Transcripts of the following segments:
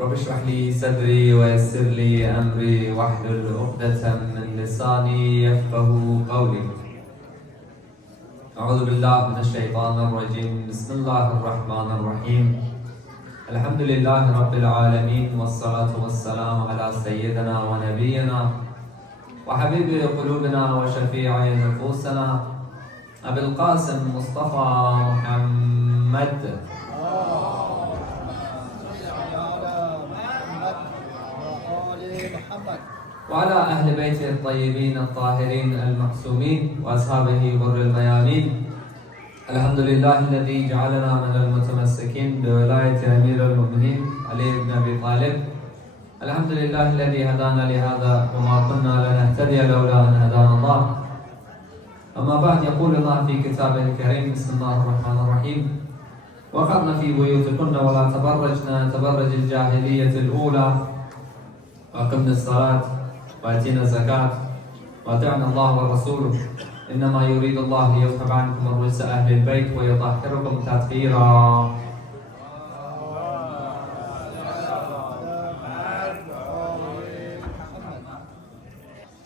رب اشرح لي صدري ويسر لي أمري واحلل عقدة من لساني يفقه قولي. أعوذ بالله من الشيطان الرجيم. بسم الله الرحمن الرحيم. الحمد لله رب العالمين والصلاة والسلام على سيدنا ونبينا وحبيب قلوبنا وشفيع نفوسنا أبي القاسم مصطفى محمد وعلى أهل بيته الطيبين الطاهرين المعصومين وأصحابه غر الميامين. الحمد لله الذي جعلنا من المتمسكين بولاية أمير المؤمنين علي بن أبي طالب. الحمد لله الذي هدانا لهذا وما كنا لنهتدي لولا أن هدانا الله. أما بعد، يقول الله في كتابه الكريم: بسم الله الرحمن الرحيم. وقرن في بيوتكن ولا تبرجن تبرج الجاهلية الأولى وأقمنا الصلاة وآتينا الزكاة وأطعنا الله ورسوله إنما يريد الله ليذهب عنكم الرجس أهل البيت ويطهركم تطهيرا.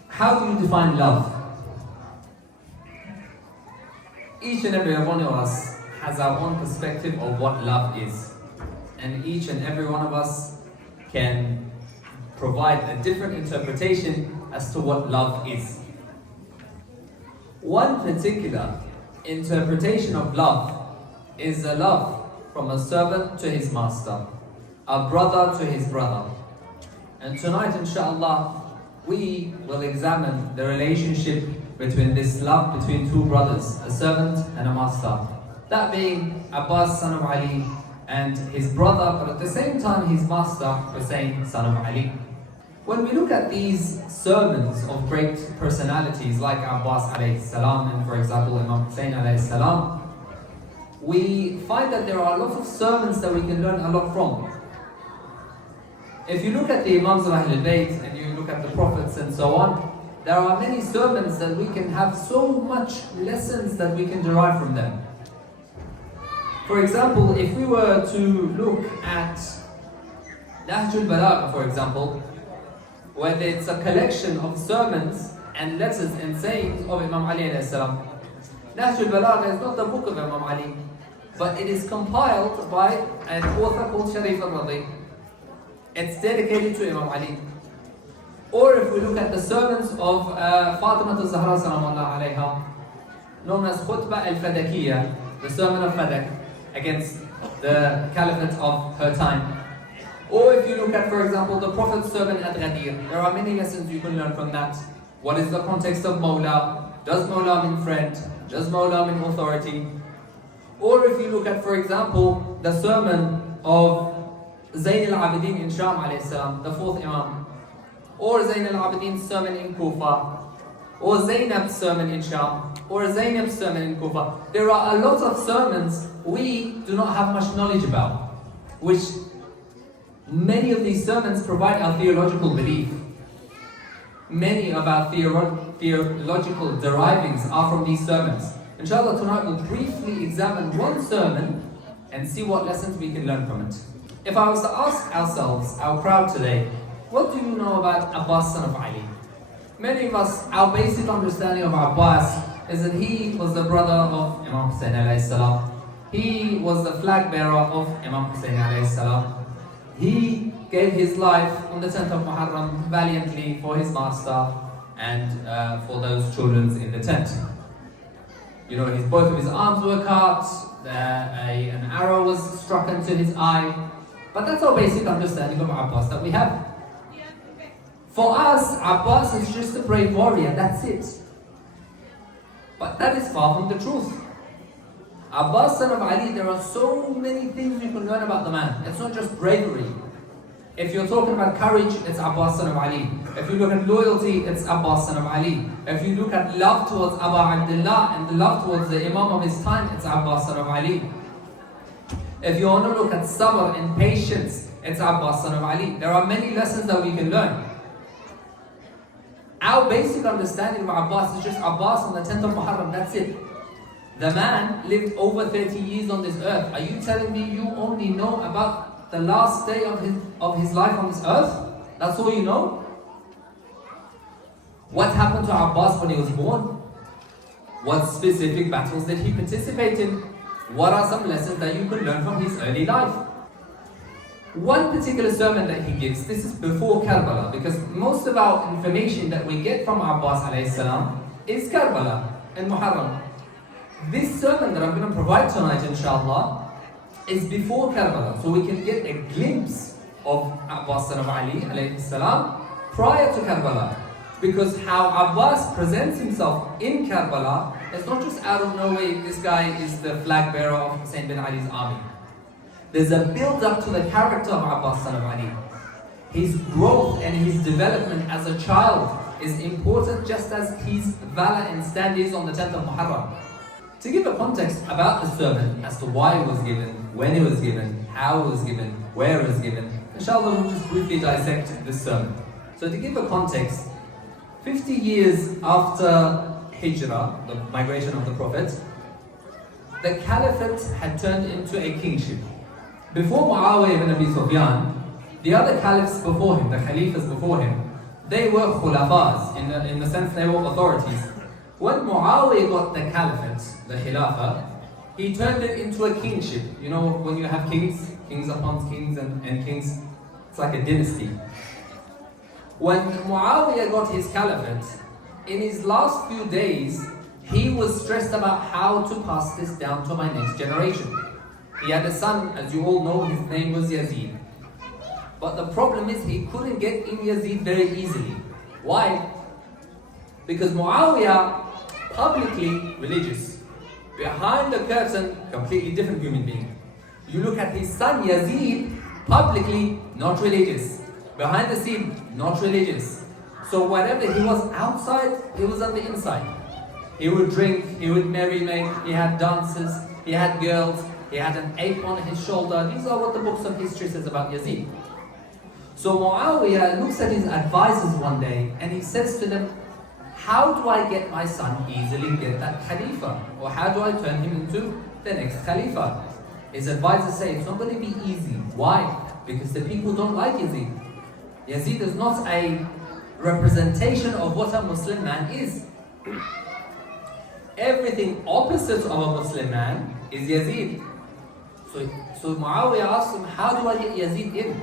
How do you define love? Each and every one of us has our own perspective of what love is, and each and every one of us can provide a different interpretation as to what love is. One particular interpretation of love is a love from a servant to his master, a brother to his brother. And tonight, inshallah, we will examine the relationship between this love between two brothers, a servant and a master. That being Abbas, son of Ali, and his brother, but at the same time his master, Hussein, son of Ali. When we look at these sermons of great personalities like Abbas alayhi salam and, for example, Imam Hussein alayhi salam, we find that there are lots of sermons that we can learn a lot from. If you look at the Imams of Ahlul Bayt and you look at the prophets and so on, there are many sermons that we can have so much lessons that we can derive from them. For example, if we were to look at Nahjul Balagha, for example, where it's a collection of sermons and letters and sayings of Imam Ali alayhi salam. Nahjul Balagha is not the book of Imam Ali, but it is compiled by an author called Sharif al-Radi. It's dedicated to Imam Ali. Or if we look at the sermons of Fatima al-Zahra salamullah alayha, known as Khutbah al-Fadakiyya, the sermon of Fadak, against the caliphate of her time. Or if you look at, for example, the Prophet's sermon at Ghadir, there are many lessons you can learn from that. What is the context of Mawla? Does Mawla mean friend? Does Mawla mean authority? Or if you look at, for example, the sermon of Zayn al-Abidin in Sham alayhi salam, the fourth Imam. Or Zayn al-Abidin's sermon in Kufa. Or Zainab's sermon in Sham. Or Zainab's sermon in Kufa. There are a lot of sermons we do not have much knowledge about, which many of these sermons provide our theological belief. Many of our theological derivings are from these sermons. Inshallah, tonight we'll briefly examine one sermon and see what lessons we can learn from it. If I was to ask ourselves, our crowd today, what do you know about Abbas, son of Ali? Many of us, our basic understanding of Abbas is that he was the brother of Imam Hussein alayhi salam. He was the flag bearer of Imam Hussein alayhi salam. He gave his life on the 10th of Muharram valiantly for his master and for those children in the tent. You know, both of his arms were cut, an arrow was struck into his eye. But that's our basic understanding of Abbas that we have. For us, Abbas is just a brave warrior, that's it. But that is far from the truth. Abbas, son of Ali, there are so many things we can learn about the man. It's not just bravery. If you're talking about courage, it's Abbas, son of Ali. If you look at loyalty, it's Abbas, son of Ali. If you look at love towards Abu Abdullah and the love towards the Imam of his time, it's Abbas, son of Ali. If you want to look at sabr and patience, it's Abbas, son of Ali. There are many lessons that we can learn. Our basic understanding of Abbas is just Abbas on the 10th of Muharram, that's it. The man lived over 30 years on this earth. Are you telling me you only know about the last day of his life on this earth? That's all you know? What happened to Abbas when he was born? What specific battles did he participate in? What are some lessons that you can learn from his early life? One particular sermon that he gives, this is before Karbala, because most of our information that we get from Abbas alayhi salam is Karbala and Muharram. This sermon that I'm going to provide tonight, inshallah, is before Karbala, so we can get a glimpse of Abbas son of Ali alayhi salam prior to Karbala. Because how Abbas presents himself in Karbala, it's not just out of nowhere, this guy is the flag bearer of Hussein bin Ali's army. There's a build up to the character of Abbas son of Ali. His growth and his development as a child is important, just as his valor and stand is on the 10th of Muharram. To give a context about the sermon as to why it was given, when it was given, how it was given, where it was given, inshallah we'll just briefly dissect this sermon. So to give a context, 50 years after Hijrah, the migration of the Prophet, the Caliphate had turned into a kingship. Before Muawiyah ibn Abi Sufyan, the other caliphs before him, the Khalifas before him, they were khulafas, in the sense they were authorities. When Muawiyah got the Caliphate, the Khilafah, he turned it into a kingship. You know, when you have kings, kings upon kings and kings, it's like a dynasty. When Muawiyah got his Caliphate, in his last few days, he was stressed about how to pass this down to my next generation. He had a son, as you all know, his name was Yazid. But the problem is he couldn't get in Yazid very easily. Why? Because Muawiyah, publicly religious, behind the curtain, completely different human being. You look at his son Yazid, publicly not religious, behind the scene not religious. So whatever he was outside, he was on the inside. He would drink, he would merry-make, he had dances, he had girls, he had an ape on his shoulder. These are what the books of history says about Yazid. So Muawiyah looks at his advisors one day and he says to them, how do I get my son easily get that Khalifa? Or how do I turn him into the next Khalifa? His advisors say, it's not going to be easy. Why? Because the people don't like Yazid. Yazid is not a representation of what a Muslim man is. Everything opposite of a Muslim man is Yazid. So Muawiyah asks him, how do I get Yazid in?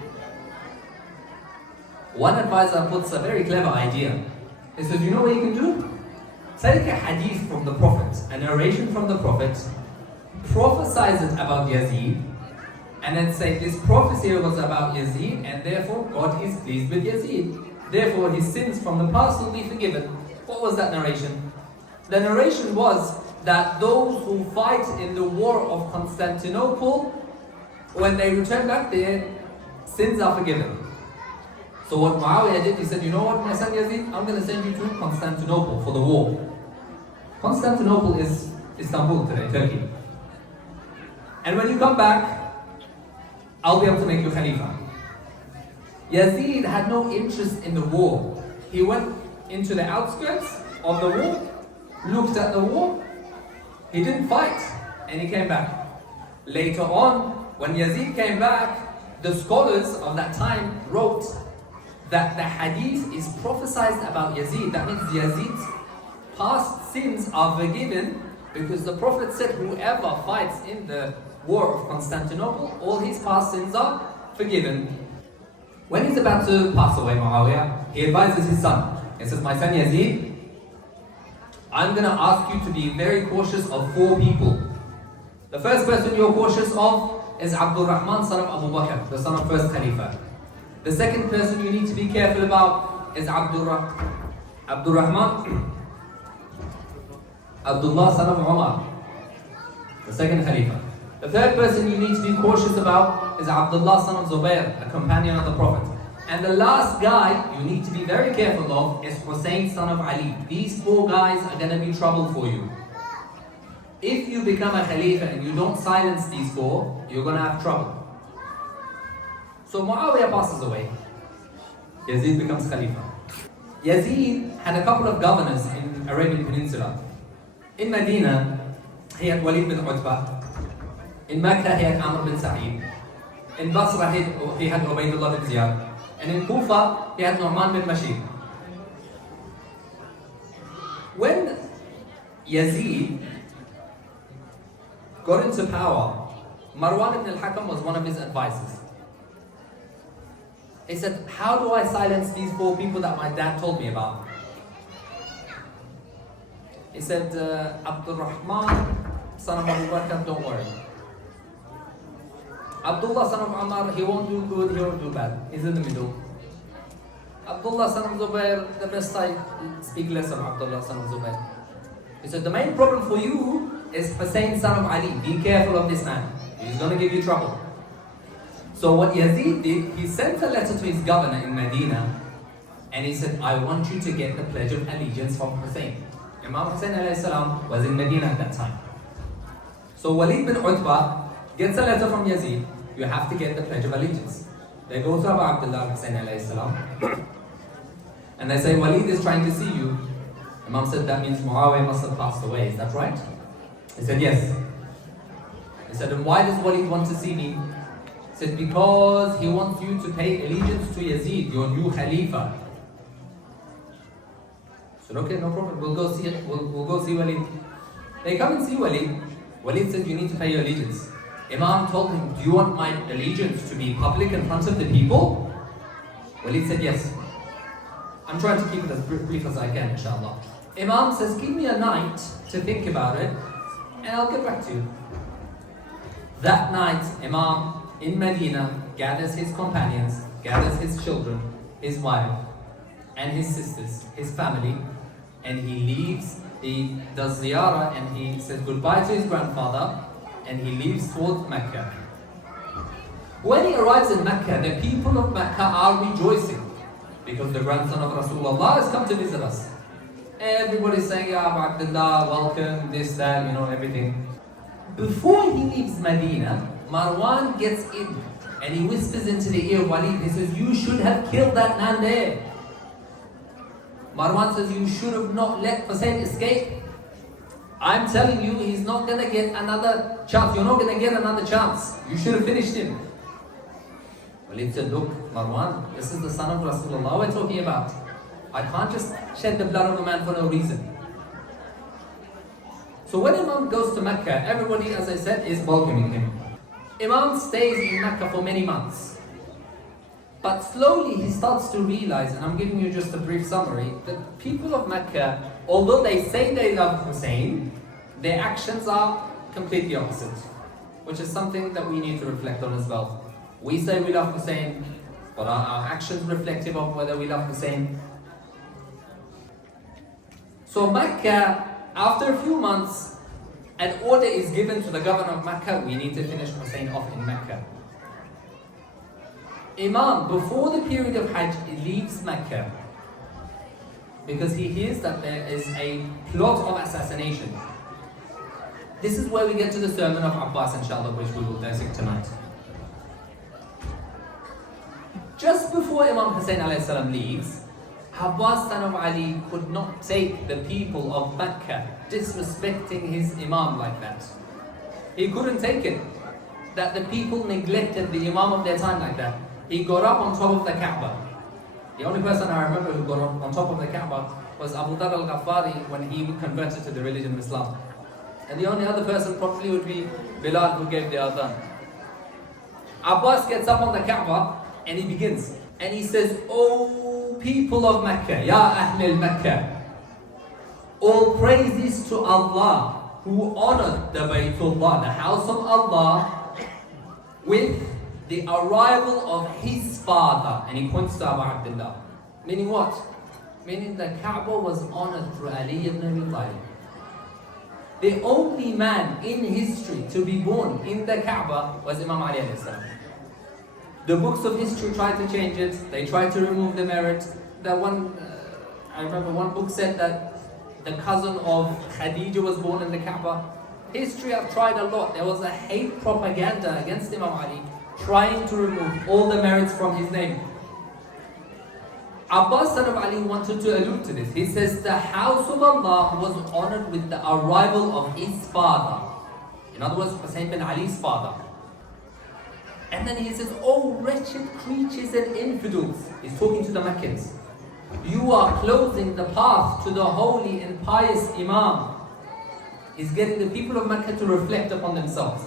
One advisor puts a very clever idea. He says, you know what you can do? Take a hadith from the Prophet, a narration from the Prophet, prophesize it about Yazid, and then say this prophecy was about Yazid, and therefore God is pleased with Yazid. Therefore his sins from the past will be forgiven. What was that narration? The narration was that those who fight in the war of Constantinople, when they return back, their sins are forgiven. So what Muawiyah did, he said, you know what, my son Yazid, I'm going to send you to Constantinople for the war. Constantinople is Istanbul today, Turkey. And when you come back, I'll be able to make you Khalifa. Yazid had no interest in the war. He went into the outskirts of the war, looked at the war, he didn't fight, and he came back. Later on, when Yazid came back, the scholars of that time wrote that the hadith is prophesied about Yazid. That means Yazid's past sins are forgiven because the Prophet said whoever fights in the war of Constantinople, all his past sins are forgiven. When he's about to pass away, Muawiyah, he advises his son. He says, my son Yazid, I'm going to ask you to be very cautious of 4 people. The first person you're cautious of is Abdul Rahman, son of Abu Bakr, the son of first Khalifa. The second person you need to be careful about is Abdullah, son of Umar, the second Khalifa. The third person you need to be cautious about is Abdullah, son of Zubair, a companion of the Prophet. And the last guy you need to be very careful of is Hussein, son of Ali. These 4 guys are going to be trouble for you. If you become a Khalifa and you don't silence these 4, you're going to have trouble. So Muawiyah passes away. Yazid becomes Khalifa. Yazid had a couple of governors in Arabian Peninsula. In Medina, he had Walid bin Utbah. In Mecca, he had Amr bin Sa'id. In Basra, he had Ubaydullah bin Ziyad. And in Kufa, he had Nu'man bin Bashir. When Yazid got into power, Marwan ibn al-Hakam was one of his advisors. He said, how do I silence these 4 people that my dad told me about? He said, Abdul Rahman, son of Abu Bakr, don't worry. Abdullah, son of Ammar, he won't do good, he won't do bad. He's in the middle. Abdullah, son of Zubair, the best I speak less of Abdullah, son of Zubair. He said, the main problem for you is Hussein, son of Ali. Be careful of this man. He's going to give you trouble. So what Yazid did, he sent a letter to his governor in Medina, and he said, I want you to get the pledge of allegiance from Hussein. Imam Hussein alayhi salam was in Medina at that time. So Walid bin Utbah gets a letter from Yazid, you have to get the pledge of allegiance. They go to Abu Abdullah Hussein alayhi salam, and they say, Walid is trying to see you. Imam said, that means Muawiyah must have passed away, is that right? He said, yes. He said, and why does Walid want to see me? He said, because he wants you to pay allegiance to Yazid, your new Khalifa. He said, okay, no problem, we'll go see it. We'll go see Walid. They come and see Walid. Walid said, you need to pay your allegiance. Imam told him, do you want my allegiance to be public in front of the people? Walid said, yes. I'm trying to keep it as brief as I can, inshallah. Imam says, give me a night to think about it, and I'll get back to you. That night, Imam in Medina gathers his companions, gathers his children, his wife, and his sisters, his family, and he leaves, he does ziyarah, and he says goodbye to his grandfather, and he leaves towards Mecca. When he arrives in Mecca, the people of Mecca are rejoicing because the grandson of Rasulullah has come to visit us. Everybody's saying, Ya Abu Abdullah, welcome, this, that, everything. Before he leaves Medina, Marwan gets in and he whispers into the ear of Walid. He says, you should have killed that man there. Marwan says, you should have not let Hussein escape. I'm telling you, he's not going to get another chance. You're not going to get another chance. You should have finished him. Walid said, look, Marwan, this is the son of Rasulullah we're talking about. I can't just shed the blood of a man for no reason. So when Imam goes to Mecca, everybody, as I said, is welcoming him. Imam stays in Mecca for many months. But slowly he starts to realize, and I'm giving you just a brief summary, that people of Mecca, although they say they love Hussein, their actions are completely opposite. Which is something that we need to reflect on as well. We say we love Hussein, but are our actions reflective of whether we love Hussein? So Mecca, after a few months, an order is given to the governor of Mecca, we need to finish Hussein off in Mecca. Imam, before the period of Hajj, leaves Mecca because he hears that there is a plot of assassination. This is where we get to the sermon of Abbas, inshallah, which we will dissect tonight. Just before Imam Hussein alayhi salam leaves, Abbas, son of Ali, could not take the people of Mecca disrespecting his Imam like that. He couldn't take it, that the people neglected the Imam of their time like that. He got up on top of the Kaaba. The only person I remember who got on top of the Kaaba was Abu Dhar al-Ghaffari when he converted to the religion of Islam. And the only other person probably would be Bilal, who gave the adhan. Abbas gets up on the Kaaba and he begins. And he says, O people of Mecca, Ya Ahl al-Mecca, all praises to Allah who honored the Baytullah, the house of Allah, with the arrival of his father. And he points to Abu Abdullah. Meaning what? Meaning the Kaaba was honored through Ali ibn Abi Talib. The only man in history to be born in the Kaaba was Imam Ali alayhi salam. The books of history tried to change it. They tried to remove the merit. I remember one book said that the cousin of Khadija was born in the Kaaba. History have tried a lot. There was a hate propaganda against Imam Ali, trying to remove all the merits from his name. Abbas, son of Ali, wanted to allude to this. He says the house of Allah was honored with the arrival of his father. In other words, Hussein bin Ali's father. And then he says, "Oh wretched creatures and infidels." He's talking to the Meccans. "You are closing the path to the holy and pious Imam." He's getting the people of Mecca to reflect upon themselves.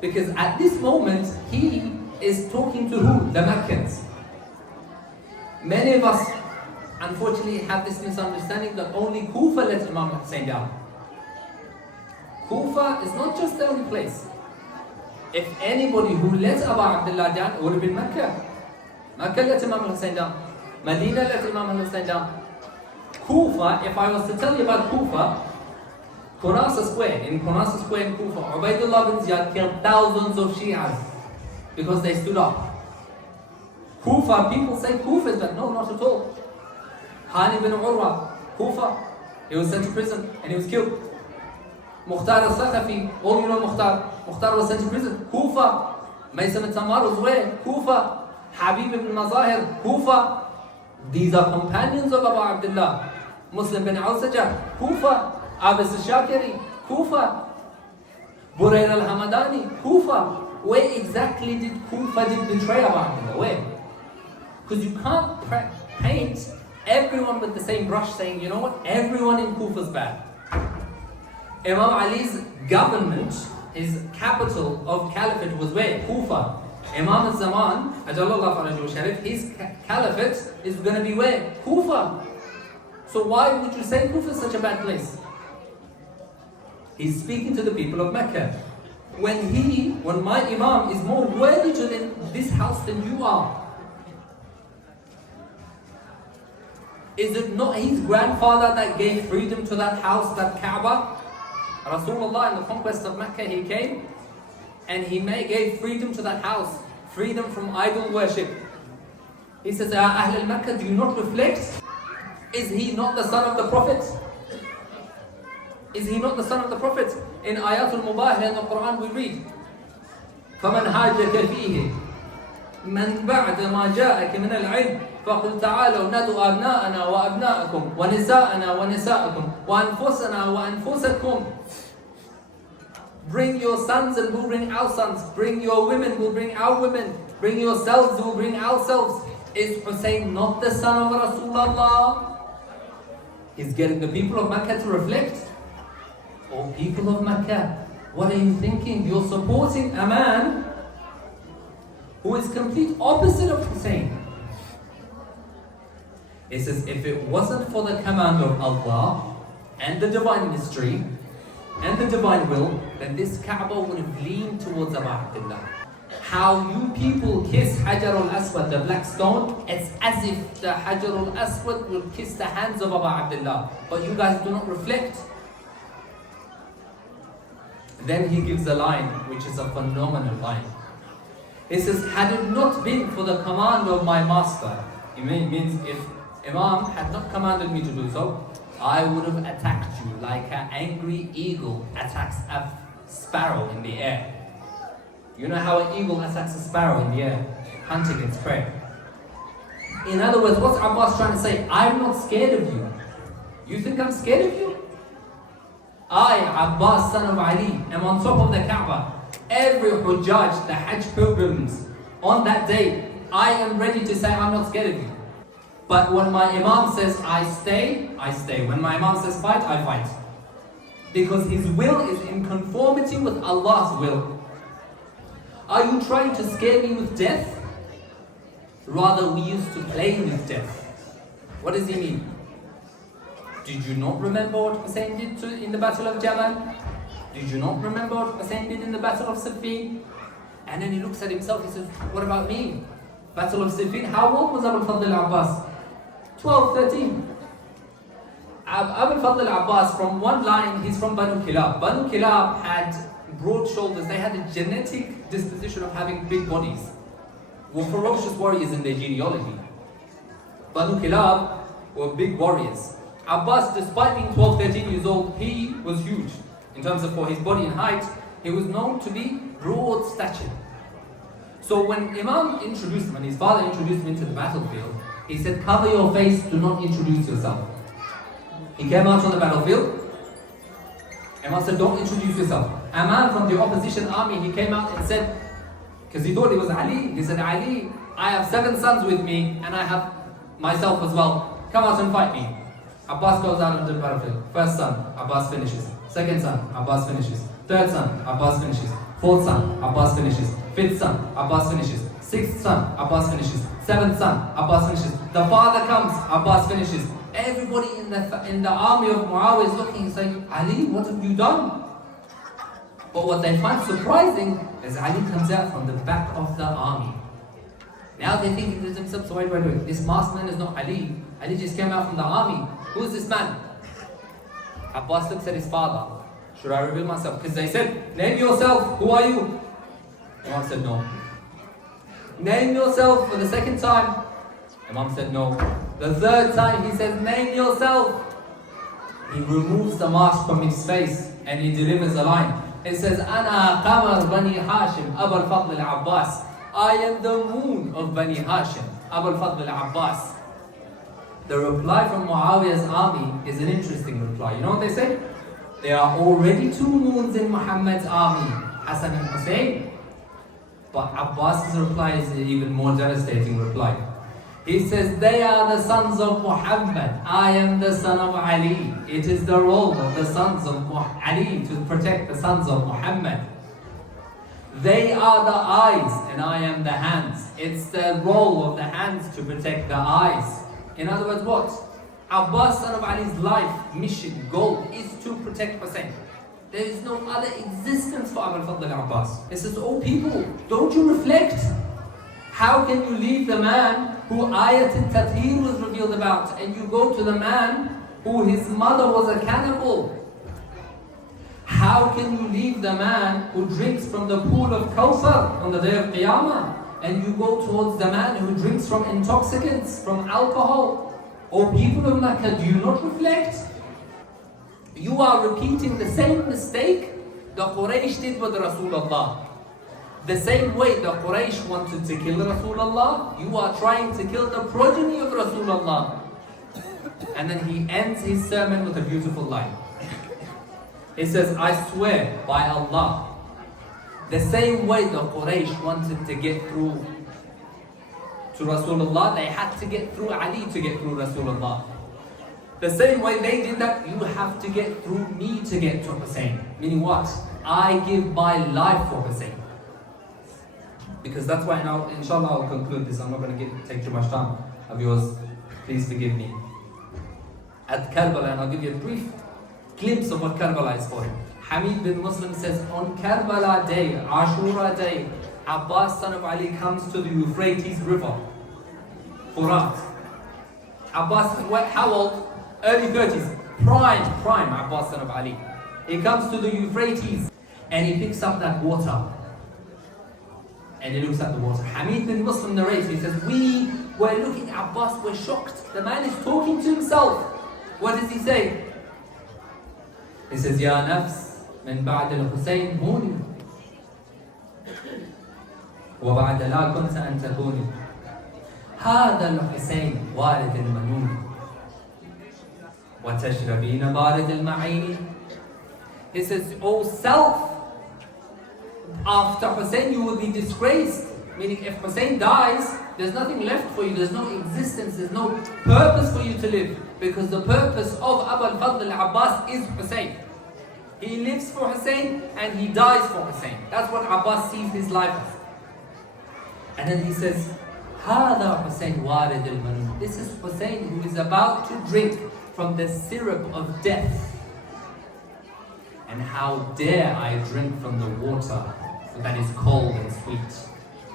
Because at this moment, he is talking to who? The Meccans. Many of us, unfortunately, have this misunderstanding that only Kufa let Imam Hussein down. Kufa is not just the only place. If anybody who let Abu Abdullah down, it would have been Mecca. Mecca let Imam Hussein down. Medina let Imam Hussein down. Kufa, if I was to tell you about Kufa, Qunasa Square in Kufa, Ubaidullah bin Ziyad killed thousands of Shias because they stood up. Kufa, people say Kufa is bad. No, not at all. Hani bin Urwa, Kufa, he was sent to prison and he was killed. Mukhtar al-Thaqafi, all you know Mukhtar. Mukhtar was sent to prison. Kufa. Maysam al-Tamar was where? Kufa. Habib ibn Mazahir, Kufa. These are companions of Abu Abdullah. Muslim bin Awsaja, Kufa. Abbas al-Shakiri, Kufa. Burayr al-Hamadani, Kufa. Where exactly did Kufa betray Abu Abdullah? Where? Because you can't paint everyone with the same brush saying, you know what, everyone in Kufa is bad. Imam Ali's government, his capital of caliphate was where? Kufa. Imam al-Zaman, Ajalullah Farajul Sharif, his caliphate is going to be where? Kufa. So why would you say Kufa is such a bad place? He's speaking to the people of Mecca. When my Imam is more worthy to this house than you are, is it not his grandfather that gave freedom to that house, that Kaaba? Rasulullah in the conquest of Mecca, he came and he gave freedom to that house, freedom from idol worship. He says, "Ya Ahl al-Makkah, do you not reflect? Is he not the son of the Prophet? Is he not the son of the Prophet?" In Ayatul Mubahilah in the Quran we read, فَمَنْ حَاجَكَ فِيهِ مَنْ بَعْدَ مَا جَاءَكَ مِنَ الْعِلْمِ فَقُلْ تَعَالَوْا نَدْعُ أَبْنَاءَنَا وَأَبْنَاءَكُمْ وَنِسَاءَنَا وَنِسَاءَكُمْ وَأَنفُسَنَا وَأَنفُسَكُمْ. Bring your sons and we'll bring our sons. Bring your women, we'll bring our women. Bring yourselves, we'll bring ourselves. Is Hussein not the son of Rasulullah? He's getting the people of Mecca to reflect. Oh, people of Mecca, what are you thinking? You're supporting a man who is complete opposite of Hussein. It says, if it wasn't for the command of Allah and the divine mystery and the divine will, then this Kaaba would have leaned towards Abu Abdullah. How you people kiss Hajar al-Aswad, the black stone, it's as if the Hajar al-Aswad will kiss the hands of Abu Abdullah. But you guys do not reflect. Then he gives a line, which is a phenomenal line. He says, had it not been for the command of my master, it means if Imam had not commanded me to do so, I would have attacked you like an angry eagle attacks a sparrow in the air. You know how an eagle attacks a sparrow in the air, hunting its prey. In other words, what's Abbas trying to say? I'm not scared of you. You think I'm scared of you? I, Abbas, son of Ali, am on top of the Kaaba. Every Hujjaj, the Hajj pilgrims, on that day, I am ready to say I'm not scared of you. But when my Imam says I stay, I stay. When my Imam says fight, I fight. Because his will is in conformity with Allah's will. Are you trying to scare me with death? Rather, we used to play with death. What does he mean? Did you not remember what Hussein did in the Battle of Jamal? Did you not remember what Hussein did in the Battle of Siffin? And then he looks at himself, he says, what about me? Battle of Siffin, how old was Abu al-Fadl al-Abbas? 12, 13. Abu al-Fadl al-Abbas, from one line, he's from Banu Kilab. Banu Kilab had broad shoulders. They had a genetic disposition of having big bodies. Were ferocious warriors in their genealogy. Banu Kilab were big warriors. Abbas, despite being 12, 13 years old, he was huge. In terms of for his body and height, he was known to be broad statured. So when Imam introduced him, and his father introduced him into the battlefield, he said, cover your face, do not introduce yourself. He came out on the battlefield. Imam said, don't introduce yourself. A man from the opposition army, he came out and said, Because he thought it was Ali. He said, Ali, I have 7 sons with me and I have myself as well. Come out and fight me. Abbas goes out onto the battlefield. First son, Abbas finishes. Second son, Abbas finishes. Third son, Abbas finishes. Fourth son, Abbas finishes. Fifth son, Abbas finishes. Sixth son, Abbas finishes. Seventh son, Abbas finishes. The father comes, Abbas finishes. Everybody in the army of Muawiyah is looking and saying, Ali, what have you done? But what they find surprising is Ali comes out from the back of the army. Now they think to themselves, so wait, this masked man is not Ali. Ali just came out from the army. Who is this man? Abbas looks at his father. Should I reveal myself? Because they said, name yourself, who are you? Imam said no. Name yourself for the second time. Imam said no. The third time he says, name yourself. He removes the mask from his face and he delivers a line. It says, Ana Qamar Bani Hashim, Abul Fadl al-Abbas. I am the moon of Bani Hashim, Abul Fadl al-Abbas. The reply from Muawiyah's army is an interesting reply. You know what they say? There are already 2 moons in Muhammad's army, Hassan and Hussein. But Abbas's reply is an even more devastating reply. He says, they are the sons of Muhammad. I am the son of Ali. It is the role of the sons of Ali to protect the sons of Muhammad. They are the eyes and I am the hands. It's the role of the hands to protect the eyes. In other words, what? Abbas, son of Ali's life, mission, goal is to protect Hussein. There is no other existence for Abul Fadl al-Abbas. It says, oh people, don't you reflect? How can you leave the man who Ayat al-Tathir was revealed about and you go to the man who his mother was a cannibal? How can you leave the man who drinks from the pool of Kawthar on the day of Qiyamah and you go towards the man who drinks from intoxicants, from alcohol? O people of Makkah, do you not reflect? You are repeating the same mistake the Quraysh did with Rasulullah. The same way the Quraysh wanted to kill Rasulullah, you are trying to kill the progeny of Rasulullah. And then he ends his sermon with a beautiful line. He says, I swear by Allah, the same way the Quraysh wanted to get through to Rasulullah, they had to get through Ali to get through Rasulullah. The same way they did that, you have to get through me to get to Hussein. Meaning what? I give my life for Hussein. Because that's why now, inshallah, I'll conclude this. I'm not going to take too much time of yours. Please forgive me. At Karbala, and I'll give you a brief glimpse of what Karbala is for. Hamid bin Muslim says, on Karbala day, Ashura day, Abbas, son of Ali, comes to the Euphrates River. Furat. Abbas is what, how old? Early 30s. Prime Abbas, son of Ali. He comes to the Euphrates and he picks up that water. And he looks at the water. Hamid bin Muslim narrates, he says, we were looking at Abbas, we're shocked. The man is talking to himself. What does he say? He says, Ya nafs, min ba'd al-Husayn huni. Wa ba'd la kunta an takuni. هذا الحسين وارد المنون وتشربين بارد المعين. He says, oh self, after Hussein you will be disgraced. Meaning if Hussein dies, there's nothing left for you, there's no existence, there's no purpose for you to live. Because the purpose of Abul Fadl al-Abbas is Hussein. He lives for Hussein and he dies for Hussein. That's what Abbas sees his life as. And then he says, هذا حسين وارد المنون. This is Hussein who is about to drink from the syrup of death. And how dare I drink from the water that is cold and sweet.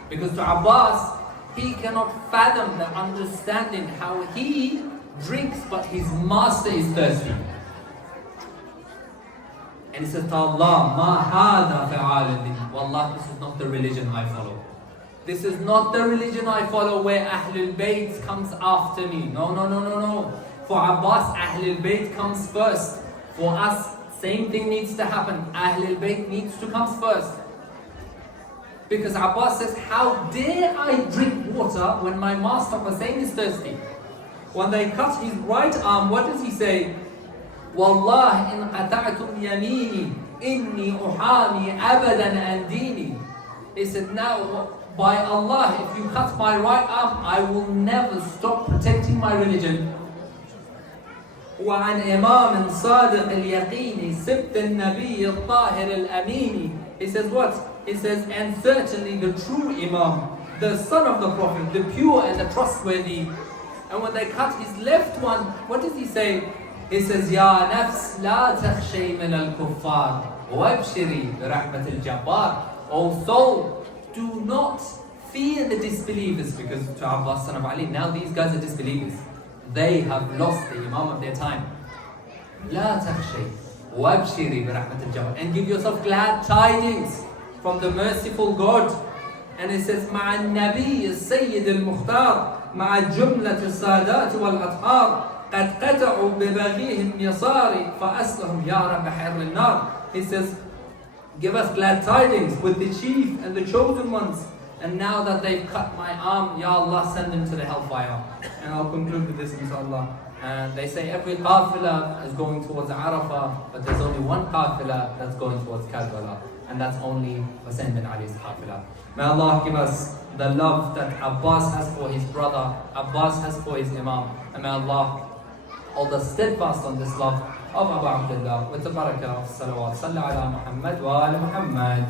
Because to Abbas, he cannot fathom the understanding how he drinks but his master is thirsty. And he says to Allah, Ma hada fi'al. Wallah, this is not the religion I follow. This is not the religion I follow where Ahlul Bayt comes after me. No. For Abbas, Ahlul Bayt comes first. For us, same thing needs to happen. Ahlul Bayt needs to come first. Because Abbas says, how dare I drink water when my master Hussein is thirsty? When they cut his right arm, what does he say? Wallah in qata'tum yamini inni uhami abadan an dini. He said, now by Allah, if you cut my right arm, I will never stop protecting my religion. وعن إمام صادق اليقين سبت النبي الطاهر الأمين. He says what? He says, and certainly the true Imam, the son of the Prophet, the pure and the trustworthy. And when they cut his left one, what does he say? He says, يا نفس لا تخشي من الكفار وابشري برحمة الجبار. O soul, do not fear the disbelievers, because to Abbas son of Ali, now these guys are disbelievers. They have lost the Imam of their time. لا تخشي وابشري برحمة الجبار. And give yourself glad tidings from the merciful God. And it says مع النبي السيد المختار مع جملة السادات والأطهار قد قطعوا ببغيهم يساري فأسلهم يا رب حر النار. He says, give us glad tidings with the chief and the chosen ones. And now that they've cut my arm, Ya Allah, send them to the hellfire. And I'll conclude with this, inshallah. And they say every qafila is going towards Arafah, but there's only one qafila that's going towards Karbala. And that's only Hussein bin Ali's qafila. May Allah give us the love that Abbas has for his brother, Abbas has for his Imam. And may Allah hold us steadfast on this love of Abu Abdullah with the barakah of salawat. Salli ala Muhammad wa ala Muhammad.